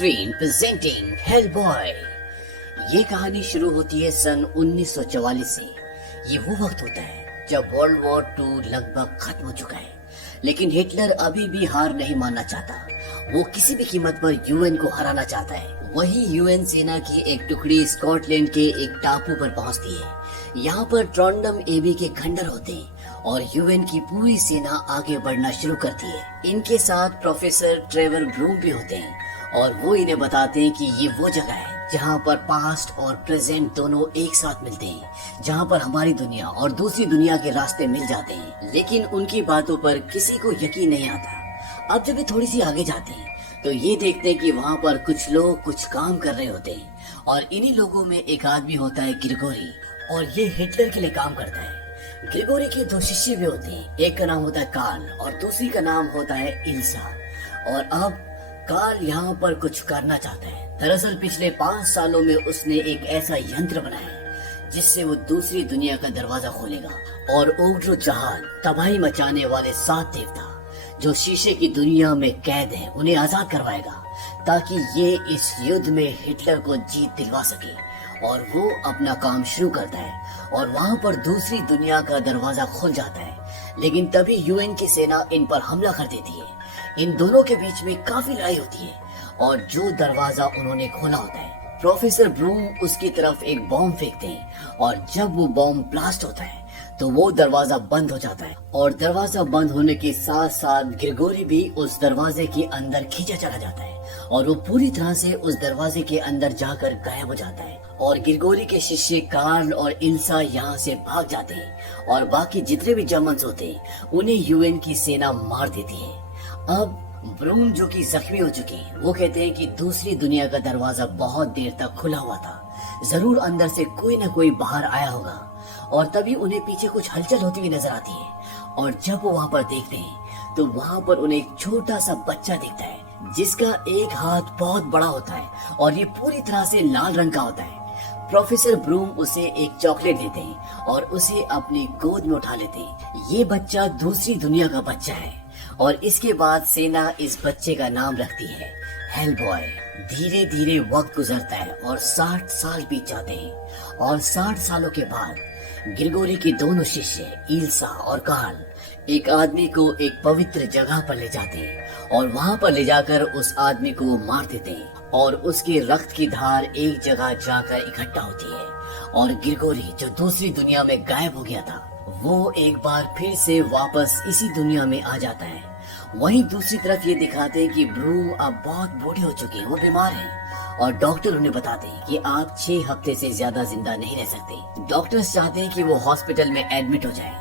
Screen presenting Hellboy. ये कहानी शुरू होती है सन 1944 से। ये वो वक्त होता है जब वर्ल्ड वॉर 2 लगभग खत्म हो चुका है, लेकिन हिटलर अभी भी हार नहीं मानना चाहता। वो किसी भी कीमत पर यूएन को हराना चाहता है। वही यूएन सेना की एक टुकड़ी स्कॉटलैंड के एक टापू पर पहुंचती है। यहाँ पर ट्रॉन्डम एबी के खंडर होते हैं और यूएन की पूरी सेना आगे बढ़ना शुरू करती है। इनके साथ प्रोफेसर ट्रेवर ब्रूम भी होते हैं और वो इन्हें बताते हैं कि ये वो जगह है जहाँ पर पास्ट और प्रेजेंट दोनों एक साथ मिलते हैं, जहाँ पर हमारी दुनिया और दूसरी दुनिया के रास्ते मिल जाते हैं। लेकिन उनकी बातों पर किसी को यकीन नहीं आता। अब जब ये थोड़ी सी आगे जाते हैं तो ये देखते हैं कि वहाँ पर कुछ लोग कुछ काम कर रहे होते हैं और इन्हीं लोगों में एक आदमी होता है ग्रिगोरी, और ये हिटलर के लिए काम करता है। ग्रिगोरी के 2 शिष्य भी होते हैं, एक का नाम होता है कार्ल और दूसरी का नाम होता है इल्सा। और अब कार्ल यहाँ पर कुछ करना चाहता है। दरअसल पिछले 5 सालों में उसने एक ऐसा यंत्र बनाया है जिससे वो दूसरी दुनिया का दरवाजा खोलेगा और ओग्रो जहाज, तबाही मचाने वाले 7 देवता जो शीशे की दुनिया में कैद हैं, उन्हें आजाद करवाएगा ताकि ये इस युद्ध में हिटलर को जीत दिलवा सके। और वो अपना काम शुरू करता है और वहाँ पर दूसरी दुनिया का दरवाजा खुल जाता है। लेकिन तभी यूएन की सेना इन पर हमला कर देती है। इन दोनों के बीच में काफी लड़ाई होती है और जो दरवाजा उन्होंने खोला होता है, प्रोफेसर ब्रूम उसकी तरफ एक बॉम्ब फेंकते हैं और जब वो बॉम्ब ब्लास्ट होता है तो वो दरवाजा बंद हो जाता है। और दरवाजा बंद होने के साथ साथ ग्रिगोरी भी उस दरवाजे के अंदर खींचा चला जाता है और वो पूरी तरह से उस दरवाजे के अंदर जाकर गायब हो जाता है। और ग्रिगोरी के शिष्य कार्ल और इल्सा यहाँ से भाग जाते हैं और बाकी जितने भी जर्मन्स होते हैं उन्हें यूएन की सेना मार देती है। अब ब्रूम जो कि जख्मी हो चुके हैं, वो कहते हैं कि दूसरी दुनिया का दरवाजा बहुत देर तक खुला हुआ था, जरूर अंदर से कोई न कोई बाहर आया होगा। और तभी उन्हें पीछे कुछ हलचल होती हुई नजर आती है और जब वो वहाँ पर देखते हैं तो वहाँ पर उन्हें एक छोटा सा बच्चा दिखता है जिसका एक हाथ बहुत बड़ा होता है और ये पूरी तरह से लाल रंग का होता है। प्रोफेसर ब्रूम उसे एक चॉकलेट देते हैं और उसे अपनी गोद में उठा लेते हैं। ये बच्चा दूसरी दुनिया का बच्चा है और इसके बाद सेना इस बच्चे का नाम रखती है हेलबॉय। धीरे धीरे वक्त गुजरता है और 60 साल बीत जाते हैं और 60 सालों के बाद ग्रिगोरी के दोनों शिष्य इल्सा और कार्ल एक आदमी को एक पवित्र जगह पर ले जाते हैं और वहाँ पर ले जाकर उस आदमी को मार देते हैं और उसके रक्त की धार एक जगह जाकर इकट्ठा होती है और ग्रिगोरी जो दूसरी दुनिया में गायब हो गया था वो एक बार फिर से वापस इसी दुनिया में आ जाता है। वहीं दूसरी तरफ ये दिखाते हैं कि ब्रूम अब बहुत बूढ़े हो चुके हैं, वो बीमार हैं और डॉक्टर उन्हें बताते हैं कि आप 6 हफ्ते से ज्यादा जिंदा नहीं रह सकते। डॉक्टर्स चाहते हैं कि वो हॉस्पिटल में एडमिट हो जाए,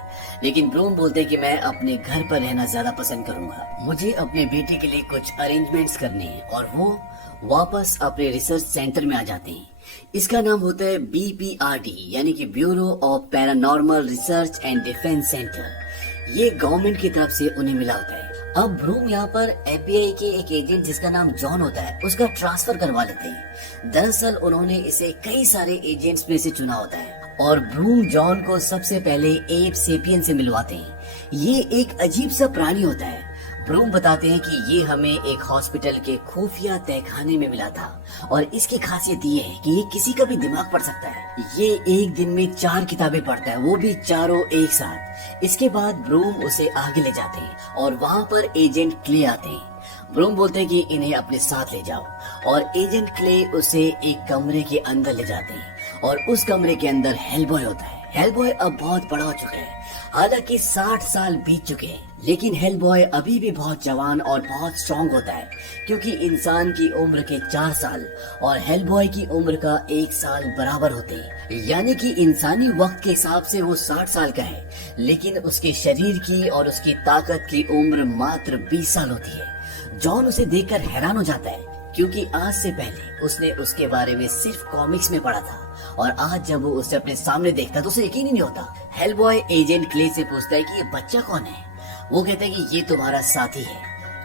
लेकिन ब्रूम बोलते हैं कि मैं अपने घर पर रहना ज्यादा पसंद करूंगा, मुझे अपने बेटे के लिए कुछ अरेंजमेंट्स करने हैं। और वो वापस अपने रिसर्च सेंटर में आ जाते हैं। इसका नाम होता है BPRD यानी कि bureau of paranormal research and defence centre. ये गवर्नमेंट की तरफ से उन्हें मिला होता है। अब ब्रूम यहाँ पर FBI के एक एजेंट जिसका नाम जॉन होता है उसका ट्रांसफर करवा लेते हैं। दरअसल उन्होंने इसे कई सारे एजेंट्स में से चुना होता है और ब्रूम जॉन को सबसे पहले एप सेपियन से मिलवाते हैं। ये एक अजीब सा प्राणी होता है। ब्रूम बताते हैं कि ये हमें एक हॉस्पिटल के खुफिया तहखाने में मिला था और इसकी खासियत ये है कि ये किसी का भी दिमाग पढ़ सकता है। ये एक दिन में 4 किताबें पढ़ता है, वो भी चारों एक साथ। इसके बाद ब्रूम उसे आगे ले जाते हैं और वहाँ पर एजेंट क्ले आते हैं। ब्रूम बोलते हैं कि इन्हें अपने साथ ले जाओ और एजेंट क्ले उसे एक कमरे के अंदर ले जाते हैं और उस कमरे के अंदर हेलबॉय होता है। हेलबॉय अब बहुत बड़ा हो चुका है, हालांकि 60 साल बीत चुके हैं, लेकिन हेलबॉय अभी भी बहुत जवान और बहुत स्ट्रॉन्ग होता है क्योंकि इंसान की उम्र के 4 साल और हेलबॉय की उम्र का 1 साल बराबर होते हैं। यानी कि इंसानी वक्त के हिसाब से वो 60 साल का है, लेकिन उसके शरीर की और उसकी ताकत की उम्र मात्र 20 साल होती है। जॉन उसे देखकर हैरान हो जाता है क्योंकि आज से पहले उसने उसके बारे में सिर्फ कॉमिक्स में पढ़ा था और आज जब वो उसे अपने सामने देखता तो उसे यकीन ही नहीं होता। हेलबॉय एजेंट क्ले से पूछता है कि ये बच्चा कौन है। वो कहता है कि ये तुम्हारा साथी है।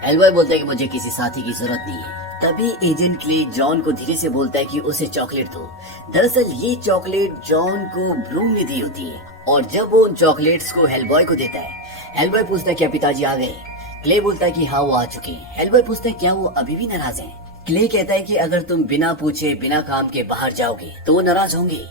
हेलबॉय बोलता है कि मुझे किसी साथी की जरूरत नहीं है। तभी एजेंट क्ले जॉन को धीरे से बोलता है कि उसे चॉकलेट दो। दरअसल ये चॉकलेट जॉन को ब्रूम ने दी होती है और जब वो उन चॉकलेट्स को हेलबॉय को देता है, हेलबॉय पूछता है क्या पिताजी आ गए। क्ले बोलता है कि हाँ वो आ चुके हैं। हेलबॉय पूछता है क्या वो अभी भी नाराज हैं। क्ले कहता है कि अगर तुम बिना पूछे बिना काम के बाहर जाओगे तो वो नाराज होंगे।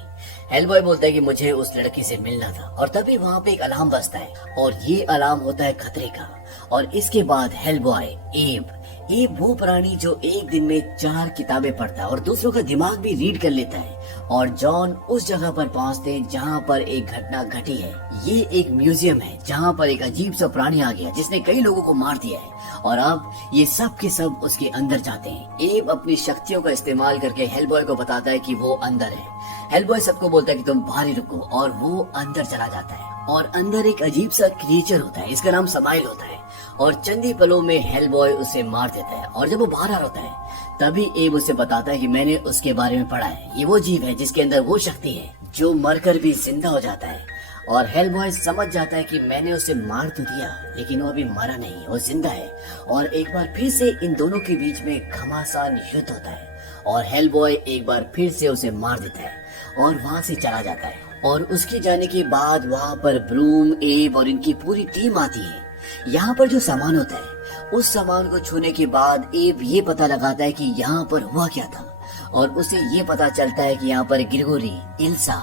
हेलबॉय बोलता है कि मुझे उस लड़की से मिलना था, और तभी वहाँ पे एक अलार्म बजता है और ये अलार्म होता है खतरे का। और इसके बाद हेलबॉय एब वो प्राणी जो एक दिन में 4 किताबें पढ़ता है और दूसरों का दिमाग भी रीड कर लेता है, और जॉन उस जगह पर पहुंचते हैं जहां पर एक घटना घटी है। ये एक म्यूजियम है जहां पर एक अजीब सा प्राणी आ गया जिसने कई लोगों को मार दिया है, और अब ये सब के सब उसके अंदर जाते हैं। एब अपनी शक्तियों का इस्तेमाल करके हेलबॉय को बताता है कि वो अंदर है। हेलबॉय सबको बोलता है कि तुम बाहर ही रुको, और वो अंदर चला जाता है। और अंदर एक अजीब सा क्रिएचर होता है, इसका नाम समाइल होता है, और चंद ही पलों में हेलबॉय उसे मार देता है। और जब वो बाहर आ रहा होता है तभी एब उसे बताता है कि मैंने उसके बारे में पढ़ा है, ये वो जीव है जिसके अंदर वो शक्ति है जो मरकर भी जिंदा हो जाता है। और हेलबॉय समझ जाता है कि मैंने उसे मार तो दिया लेकिन वो अभी मरा नहीं, वो जिंदा है। और एक बार फिर से इन दोनों के बीच में घमासान युद्ध होता है, और हेलबॉय एक बार फिर से उसे मार देता है और वहाँ से चला जाता है। और उसके जाने के बाद वहाँ पर ब्रूम, एब और इनकी पूरी टीम आती है। यहाँ पर जो सामान होता है उस सामान को छूने के बाद एब ये पता लगाता है कि यहाँ पर हुआ क्या था, और उसे ये पता चलता है कि यहाँ पर ग्रिगोरी, इल्सा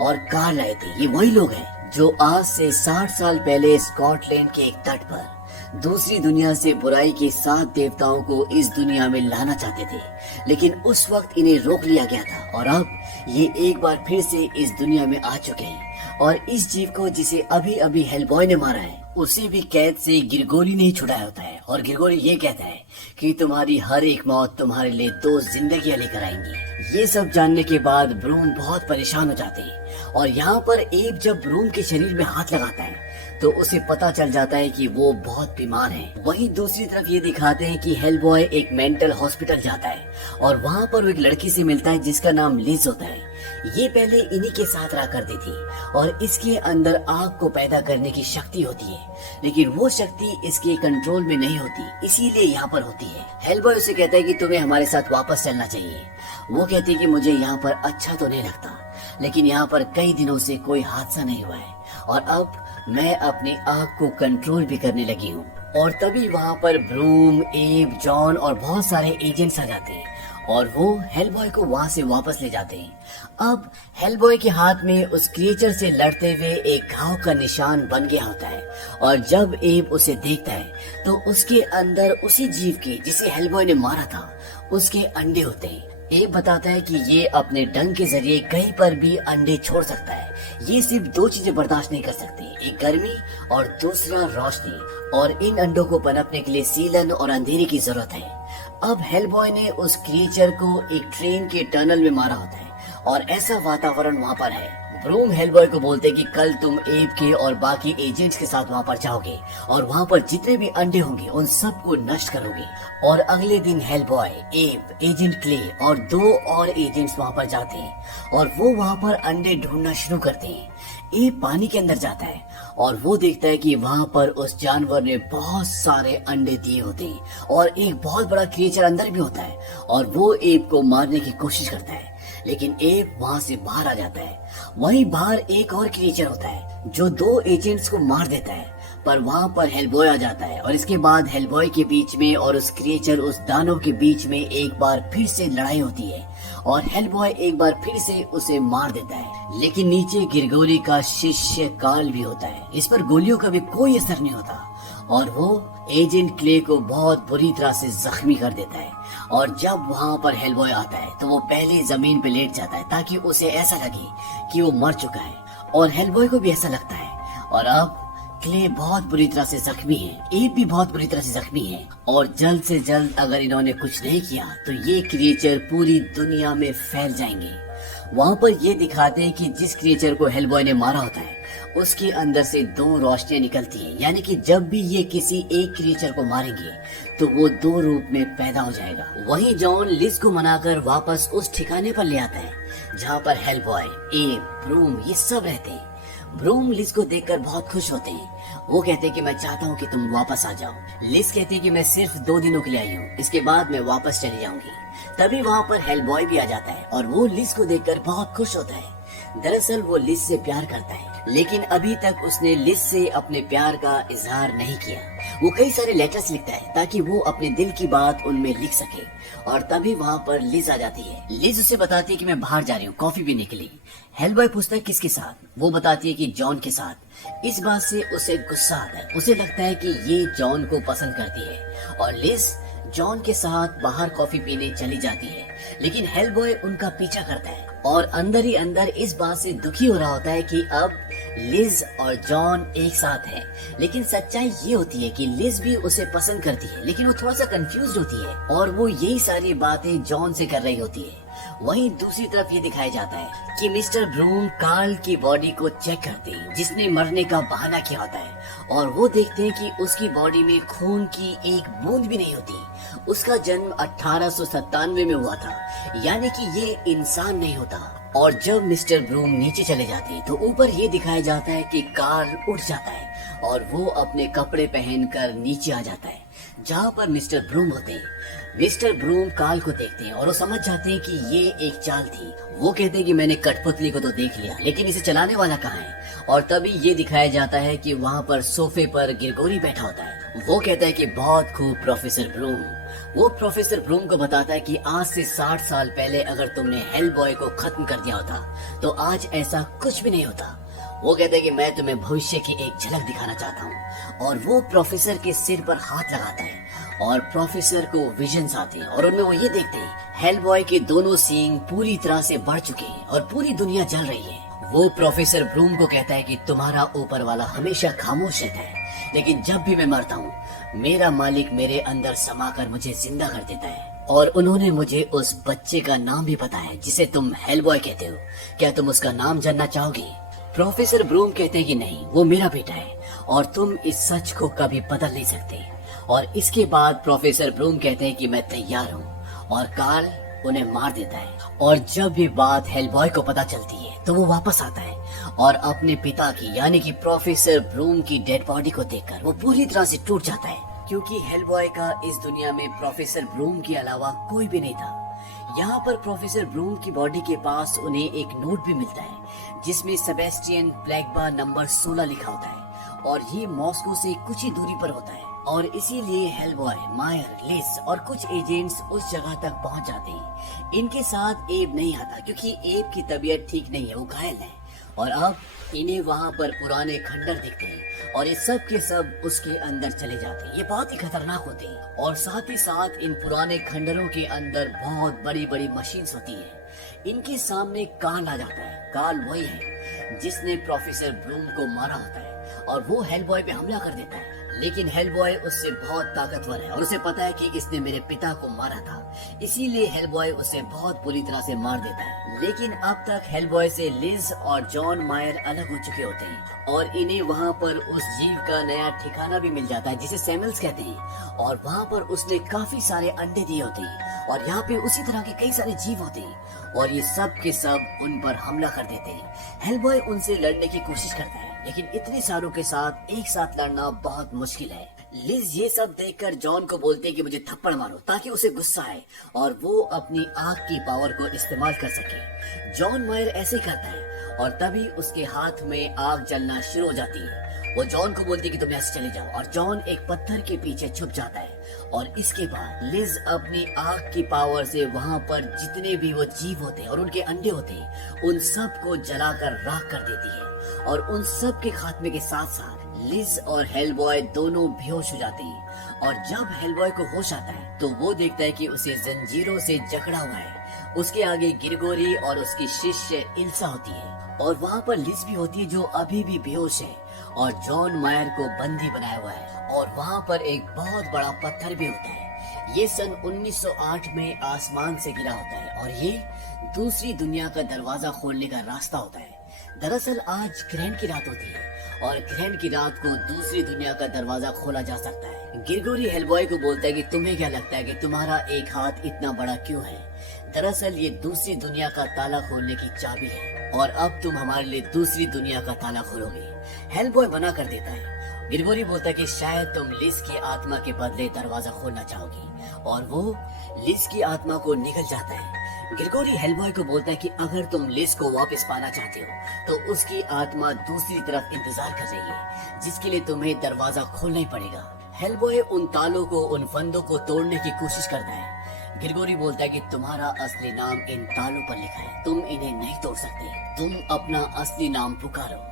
और कार्ल आए थे। ये वही लोग हैं जो आज से 60 साल पहले स्कॉटलैंड के एक तट पर दूसरी दुनिया से बुराई के 7 देवताओं को इस दुनिया में लाना चाहते थे, लेकिन उस वक्त इन्हें रोक लिया गया था। और अब ये एक बार फिर से इस दुनिया में आ चुके हैं, और इस जीव को जिसे अभी अभी हेलबॉय ने मारा है उसे भी कैद से ग्रिगोरी ने ही छुड़ाया होता है। और ग्रिगोरी ये कहता है कि तुम्हारी हर एक मौत तुम्हारे लिए 2 जिंदगियां लेकर आएंगी। ये सब जानने के बाद ब्रूम बहुत परेशान हो जाते हैं, और यहाँ पर एब जब ब्रूम के शरीर में हाथ लगाता है तो उसे पता चल जाता है कि वो बहुत बीमार है। वहीं दूसरी तरफ ये दिखाते हैं कि हेलबॉय एक मेंटल हॉस्पिटल जाता है, और वहाँ पर वो एक लड़की से मिलता है जिसका नाम लिज होता है। ये पहले इन्हीं के साथ रहा करती थी, और इसके अंदर आग को पैदा करने की शक्ति होती है, लेकिन वो शक्ति इसके कंट्रोल में नहीं होती, इसीलिए यहाँ पर होती है। हेलबॉय उसे कहता है कि तुम्हें हमारे साथ वापस चलना चाहिए। वो कहती है कि मुझे यहाँ पर अच्छा तो नहीं लगता, लेकिन यहाँ पर कई दिनों से कोई हादसा नहीं हुआ है, और अब मैं अपनी आग को कंट्रोल भी करने लगी हूँ। और तभी वहाँ पर ब्रूम, एब, जॉन और बहुत सारे एजेंट्स आ जाते हैं, और वो हेलबॉय को वहाँ से वापस ले जाते हैं। अब हेलबॉय के हाथ में उस क्रिएचर से लड़ते हुए एक घाव का निशान बन गया होता है, और जब एब उसे देखता है तो उसके अंदर उसी जीव के जिसे हेलबॉय ने मारा था उसके अंडे होते हैं। एब बताता है कि ये अपने डंक के जरिए कहीं पर भी अंडे छोड़ सकता है। ये सिर्फ 2 चीजें बर्दाश्त नहीं कर सकती, एक गर्मी और दूसरा रोशनी, और इन अंडों को पनपने के लिए सीलन और अंधेरे की जरूरत है। अब हेलबॉय ने उस क्रिएचर को एक ट्रेन के टनल में मारा होता है, और ऐसा वातावरण वहाँ पर है। ब्रूम हेलबॉय को बोलते हैं कि कल तुम एब के और बाकी एजेंट्स के साथ वहाँ पर जाओगे, और वहाँ पर जितने भी अंडे होंगे उन सबको नष्ट करोगे। और अगले दिन हेलबॉय, एब, एजेंट क्ले और 2 और एजेंट्स वहाँ पर जाते हैं, और वो वहाँ पर अंडे ढूंढना शुरू करते हैं। एब पानी के अंदर जाता है, और वो देखता है कि वहाँ पर उस जानवर ने बहुत सारे अंडे दिए होते हैं, और एक बहुत बड़ा क्रिएचर अंदर भी होता है, और वो एब को मारने की कोशिश करता है, लेकिन एब वहाँ से बाहर आ जाता है। वहीं बाहर एक और क्रिएचर होता है जो 2 एजेंट्स को मार देता है, पर वहाँ पर हेलबॉय आ जाता है, और इसके बाद हेलबॉय के बीच में और उस क्रिएचर, उस दानव के बीच में एक बार फिर से लड़ाई होती है, और हेलबॉय एक बार फिर से उसे मार देता है। लेकिन नीचे ग्रिगोरी का शिष्य कार्ल भी होता है, इस पर गोलियों का भी कोई असर नहीं होता, और वो एजेंट क्ले को बहुत बुरी तरह से जख्मी कर देता है। और जब वहाँ पर हेलबॉय आता है तो वो पहले जमीन पे लेट जाता है ताकि उसे ऐसा लगे कि वो मर चुका है, और हेलबॉय को भी ऐसा लगता है। और अब क्ले बहुत बुरी तरह से जख्मी है, एब भी बहुत बुरी तरह से जख्मी है, और जल्द से जल्द अगर इन्होंने कुछ नहीं किया तो ये क्रिएचर पूरी दुनिया में फैल जाएंगे। वहाँ पर ये दिखाते हैं कि जिस क्रिएचर को हेलबॉय ने मारा होता है उसके अंदर से 2 रोशनियां निकलती हैं, यानी कि जब भी ये किसी एक क्रिएचर को मारेंगे तो वो 2 रूप में पैदा हो जाएगा। वहीं जॉन लिज को मनाकर वापस उस ठिकाने पर ले आता है जहाँ पर हेलबॉय, एब, ब्रूम ये सब रहते हैं। ब्रूम लिज को देखकर बहुत खुश होते हैं, वो कहते हैं कि मैं चाहता हूँ कि तुम वापस आ जाओ। लिज कहती है कि मैं सिर्फ 2 दिनों के लिए आई हूँ, इसके बाद मैं वापस चली जाऊंगी। तभी वहाँ पर हेलबॉय भी आ जाता है, और वो लिज को देखकर बहुत खुश होता है। दरअसल वो लिज से प्यार करता है, लेकिन अभी तक उसने लिज से अपने प्यार का इजहार नहीं किया। वो कई सारे लेटर्स लिखता है ताकि वो अपने दिल की बात उनमें लिख सके। और तभी वहाँ पर लिज आ जाती है। लिज उसे बताती है कि मैं बाहर जा रही हूँ कॉफी पीने के लिए। हेलबॉय पूछता है किसके साथ। वो बताती है कि जॉन के साथ। इस बात से उसे गुस्सा आता है। उसे लगता है कि ये जॉन को पसंद करती है और लिज जॉन के साथ बाहर कॉफी पीने चली जाती है। लेकिन हेलबॉय उनका पीछा करता है और अंदर ही अंदर इस बात से दुखी हो रहा होता है कि अब लिज और जॉन एक साथ हैं। लेकिन सच्चाई ये होती है कि लिज भी उसे पसंद करती है, लेकिन वो थोड़ा सा कंफ्यूज होती है और वो यही सारी बातें जॉन से कर रही होती है। वहीं दूसरी तरफ ये दिखाया जाता है कि मिस्टर ब्रूम कार्ल की बॉडी को चेक करते हैं जिसने मरने का बहाना किया होता है और वो देखते हैं कि उसकी बॉडी में खून की एक बूंद भी नहीं होती। उसका जन्म 1897 में हुआ था, यानी कि ये इंसान नहीं होता। और जब मिस्टर ब्रूम नीचे चले जाते हैं तो ऊपर ये दिखाया जाता है कि कार्ल उठ जाता है और वो अपने कपड़े पहनकर नीचे आ जाता है जहाँ पर मिस्टर ब्रूम होते हैं। मिस्टर ब्रूम कार्ल को देखते हैं और वो समझ जाते हैं कि ये एक चाल थी। वो कहते हैं कि मैंने कठपुतली को तो देख लिया, लेकिन इसे चलाने वाला कहाँ है। और तभी ये दिखाया जाता है कि वहाँ पर सोफे पर ग्रेगोरी बैठा होता है। वो कहता है कि बहुत खूब प्रोफेसर ब्रूम। वो प्रोफेसर ब्रूम को बताता है कि आज से 60 साल पहले अगर तुमने हेलबॉय को खत्म कर दिया होता तो आज ऐसा कुछ भी नहीं होता। वो कहते हैं कि मैं तुम्हें भविष्य की एक झलक दिखाना चाहता हूँ। और वो प्रोफेसर के सिर पर हाथ लगाता है और प्रोफेसर को विजन्स आते हैं और उनमें वो ये देखते हैं हेलबॉय के दोनों सींग पूरी तरह से बढ़ चुके हैं और पूरी दुनिया जल रही है। वो प्रोफेसर ब्रूम को कहता है कि तुम्हारा ऊपर वाला हमेशा खामोश रहता है, लेकिन जब भी मैं मरता हूँ मेरा मालिक मेरे अंदर समाकर मुझे जिंदा कर देता है। और उन्होंने मुझे उस बच्चे का नाम भी बताया जिसे तुम हेलबॉय कहते हो। क्या तुम उसका नाम जानना चाहोगे? प्रोफेसर ब्रूम कहते हैं कि नहीं, वो मेरा बेटा है और तुम इस सच को कभी बदल नहीं सकते। और इसके बाद प्रोफेसर ब्रूम कहते हैं कि मैं तैयार हूँ और कार्ल उन्हें मार देता है। और जब भी बात हेलबॉय को पता चलती है तो वो वापस आता है और अपने पिता की यानी कि प्रोफेसर ब्रूम की डेड बॉडी को देखकर वो पूरी तरह से टूट जाता है, क्योंकि हेलबॉय का इस दुनिया में प्रोफेसर ब्रूम के अलावा कोई भी नहीं था। यहाँ पर प्रोफेसर ब्रूम की बॉडी के पास उन्हें एक नोट भी मिलता है जिसमें सेबेस्टियन ब्लैकबा नंबर 16 लिखा होता है और ये मॉस्को से कुछ ही दूरी पर होता है। और इसीलिए हेलबॉय, मायर, लिस और कुछ एजेंट्स उस जगह तक पहुंच जाते हैं। इनके साथ एब नहीं आता क्योंकि एब की तबीयत ठीक नहीं है, वो घायल है। और अब इन्हें वहाँ पर पुराने खंडर दिखते हैं और ये सब के सब उसके अंदर चले जाते हैं। ये बहुत ही खतरनाक होते हैं और साथ ही साथ इन पुराने खंडरों के अंदर बहुत बड़ी बड़ी मशीन्स होती है। इनके सामने कार्ल आ जाता है। कार्ल वही है जिसने प्रोफेसर ब्रूम को मारा होता है और वो हेलबॉय पे हमला कर देता है। लेकिन हेलबॉय उससे बहुत ताकतवर है और उसे पता है कि इसने मेरे पिता को मारा था, इसीलिए हेलबॉय उसे बहुत बुरी तरह से मार देता है। लेकिन अब तक हेलबॉय से लिज और जॉन मायर अलग हो चुके होते हैं और इन्हें वहाँ पर उस जीव का नया ठिकाना भी मिल जाता है जिसे सैमल्स कहते हैं। और वहाँ पर उसने काफी सारे अंडे दिए होते हैं और यहाँ पे उसी तरह के कई सारे जीव होते हैं और ये सब के सब उन पर हमला कर देते हैं। हेलबॉय उनसे लड़ने की कोशिश करता है, लेकिन इतने सारों के साथ एक साथ लड़ना बहुत मुश्किल है। लिज ये सब देखकर जॉन को बोलते हैं कि मुझे थप्पड़ मारो ताकि उसे गुस्सा आए और वो अपनी आग की पावर को इस्तेमाल कर सके। जॉन मायर ऐसे करता है और तभी उसके हाथ में आग जलना शुरू हो जाती है। वो जॉन को बोलती है कि तुम यहाँ से चले जाओ और जॉन एक पत्थर के पीछे छुप जाता है। और इसके बाद लिज अपनी आग की पावर से वहाँ पर जितने भी वो जीव होते हैं और उनके अंडे होते हैं उन सब को जलाकर राख कर देती है। और उन सब के खात्मे के साथ साथ लिज और हेलबॉय दोनों बेहोश हो जाते हैं। और जब हेलबॉय को होश आता है तो वो देखता है कि उसे जंजीरों से जकड़ा हुआ है। उसके आगे ग्रिगोरी और उसकी शिष्य इल्सा होती है और वहाँ पर लिज भी होती है जो अभी भी बेहोश है और जॉन मायर को बंदी बनाया हुआ है। और वहाँ पर एक बहुत बड़ा पत्थर भी होता है। ये सन 1908 में आसमान से गिरा होता है और ये दूसरी दुनिया का दरवाजा खोलने का रास्ता होता है। दरअसल आज ग्रहण की रात होती है और ग्रहण की रात को दूसरी दुनिया का दरवाजा खोला जा सकता है। ग्रिगोरी हेलबॉय को बोलता है कि तुम्हें क्या लगता है कि तुम्हारा एक हाथ इतना बड़ा क्यों है? दरअसल ये दूसरी दुनिया का ताला खोलने की चाबी है और अब तुम हमारे लिए दूसरी दुनिया का ताला खोलोगे। हेलबॉय मना कर देता है। ग्रिगोरी बोलता है कि शायद तुम लिज की आत्मा के बदले दरवाजा खोलना चाहोगी और वो लिज की आत्मा को निकल जाता है। ग्रिगोरी हेलबॉय को बोलता है कि अगर तुम लिज को वापस पाना चाहते हो तो उसकी आत्मा दूसरी तरफ इंतजार कर रही है जिसके लिए तुम्हें दरवाजा खोलना ही पड़ेगा। हेलबॉय उन तालों को, उन फंदों को तोड़ने की कोशिश करता है। ग्रिगोरी बोलता है कि तुम्हारा असली नाम इन तालों पर लिखा है, तुम इन्हें नहीं तोड़ सकते, तुम अपना असली नाम पुकारो।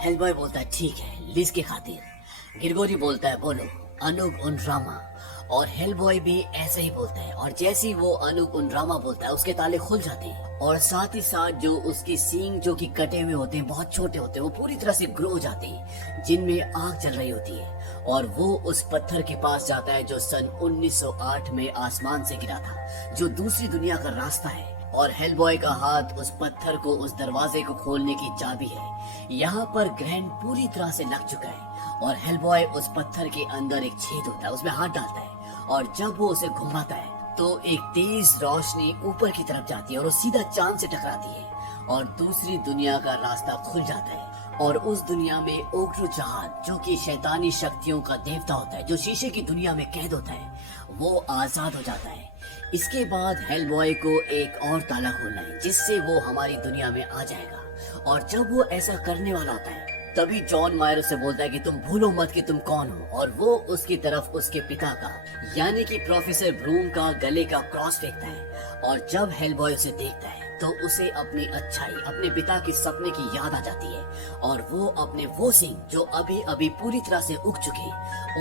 हेलबॉय बोलता है ठीक है, लिज की खातिर। ग्रिगोरी बोलता है बोलो, अनुग उनरामा। और हेलबॉय भी ऐसे ही बोलता है, और जैसे ही वो अनुग उनरामा बोलता है उसके ताले खुल जाते हैं, और साथ ही साथ जो उसकी सींग जो कि कटे हुए होते हैं, बहुत छोटे होते हैं, वो पूरी तरह से ग्रो हो जाते हैं, जिनमें आग जल रही होती है। और वो उस पत्थर के पास जाता है जो सन 1908 में आसमान से गिरा था, जो दूसरी दुनिया का रास्ता है। और हेलबॉय का हाथ उस पत्थर को, उस दरवाजे को खोलने की चाबी है। यहाँ पर ग्रहण पूरी तरह से लग चुका है, और हेलबॉय उस पत्थर के अंदर एक छेद होता है, उसमें हाथ डालता है, और जब वो उसे घुमाता है तो एक तेज रोशनी ऊपर की तरफ जाती है और वो सीधा चांद से टकराती है, और दूसरी दुनिया का रास्ता खुल जाता है। और उस दुनिया में ओक्टू जहाज, जो कि शैतानी शक्तियों का देवता होता है, जो शीशे की दुनिया में कैद होता है, वो आजाद हो जाता है। इसके बाद हेलबॉय को एक और ताला खोलना है, जिससे वो हमारी दुनिया में आ जाएगा। और जब वो ऐसा करने वाला होता है, तभी जॉन मायर से बोलता है कि तुम भूलो मत कि तुम कौन हो, और वो उसकी तरफ उसके पिता का, यानी कि प्रोफेसर ब्रूम का गले का क्रॉस फेंकता है। और जब हेलबॉय उसे देखता है तो उसे अपनी अच्छाई, अपने पिता के सपने की याद आ जाती है, और वो अपने वो सिंह जो अभी अभी पूरी तरह से उग चुके,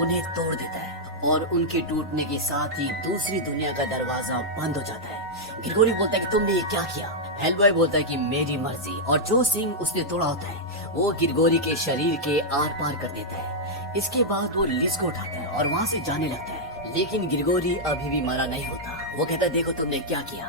उन्हें तोड़ देता है। और उनके टूटने के साथ ही दूसरी दुनिया का दरवाजा बंद हो जाता है। ग्रिगोरी बोलता है कि तुमने ये क्या किया? हेलबॉय बोलता है कि मेरी मर्जी। और जो सिंह उसने तोड़ा होता है वो ग्रिगोरी के शरीर के आर पार कर देता है। इसके बाद वो लिज को उठाता है और वहाँ से जाने लगता है, लेकिन ग्रिगोरी अभी भी मरा नहीं होता। वो कहता है देखो तुमने क्या किया,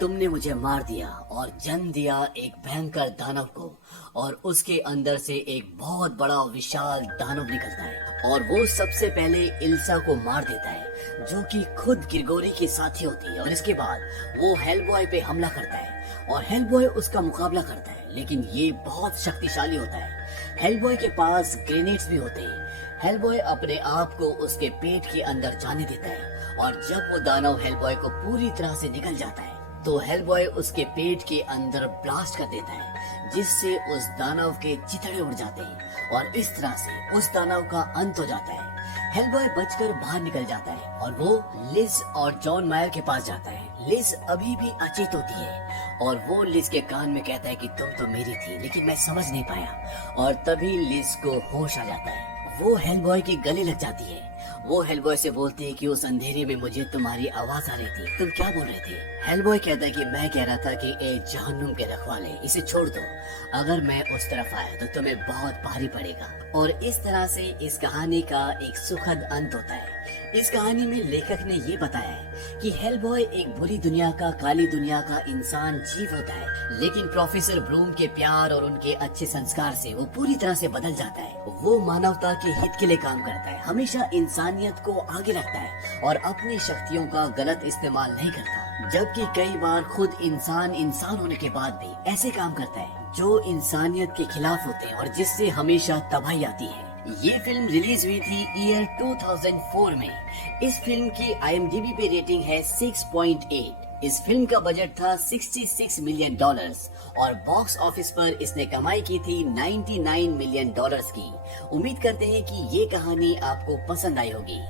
तुमने मुझे मार दिया और जन्म दिया एक भयंकर दानव को, और उसके अंदर से एक बहुत बड़ा विशाल दानव निकलता है, और वो सबसे पहले इल्सा को मार देता है, जो कि खुद ग्रिगोरी के साथी होती है। और इसके बाद वो हेलबॉय पे हमला करता है, और हेलबॉय उसका मुकाबला करता है, लेकिन ये बहुत शक्तिशाली होता है। हेलबॉय के पास ग्रेनेड्स भी होते हैं। हेलबॉय अपने आप को उसके पेट के अंदर जाने देता है, और जब वो दानव हेलबॉय को पूरी तरह से निकल जाता है तो हेलबॉय उसके पेट के अंदर ब्लास्ट कर देता है, जिससे उस दानव के चिथड़े उड़ जाते हैं, और इस तरह से उस दानव का अंत हो जाता है। हेलबॉय बचकर बाहर निकल जाता है, और वो लिज और जॉन मायर के पास जाता है। लिज अभी भी अचेत होती है, और वो लिज के कान में कहता है कि तुम तो मेरी थी, लेकिन मैं समझ नहीं पाया। और तभी लिज को होश आ जाता है, वो हेलबॉय के गले लग जाती है। वो हेलबॉय से बोलती है कि उस अंधेरे में मुझे तुम्हारी आवाज आ रही थी, तुम क्या बोल रहे थे? हेलबॉय कहता है कि मैं कह रहा था कि ए जहन्नुम के रखवाले, इसे छोड़ दो, अगर मैं उस तरफ आया तो तुम्हें बहुत भारी पड़ेगा। और इस तरह से इस कहानी का एक सुखद अंत होता है। इस कहानी में लेखक ने ये बताया है कि हेलबॉय एक बुरी दुनिया का, काली दुनिया का इंसान जीव होता है, लेकिन प्रोफेसर ब्रूम के प्यार और उनके अच्छे संस्कार से वो पूरी तरह से बदल जाता है। वो मानवता के हित के लिए काम करता है, हमेशा इंसानियत को आगे रखता है, और अपनी शक्तियों का गलत इस्तेमाल नहीं करता। जबकि कई बार खुद इंसान होने के बाद भी ऐसे काम करता है जो इंसानियत के खिलाफ होते हैं, और जिससे हमेशा तबाही आती है। ये फिल्म रिलीज हुई थी ईयर 2004 में। इस फिल्म की IMDb पे रेटिंग है 6.8। इस फिल्म का बजट था $66 मिलियन, और बॉक्स ऑफिस पर इसने कमाई की थी $99 मिलियन की। उम्मीद करते हैं कि ये कहानी आपको पसंद आई होगी।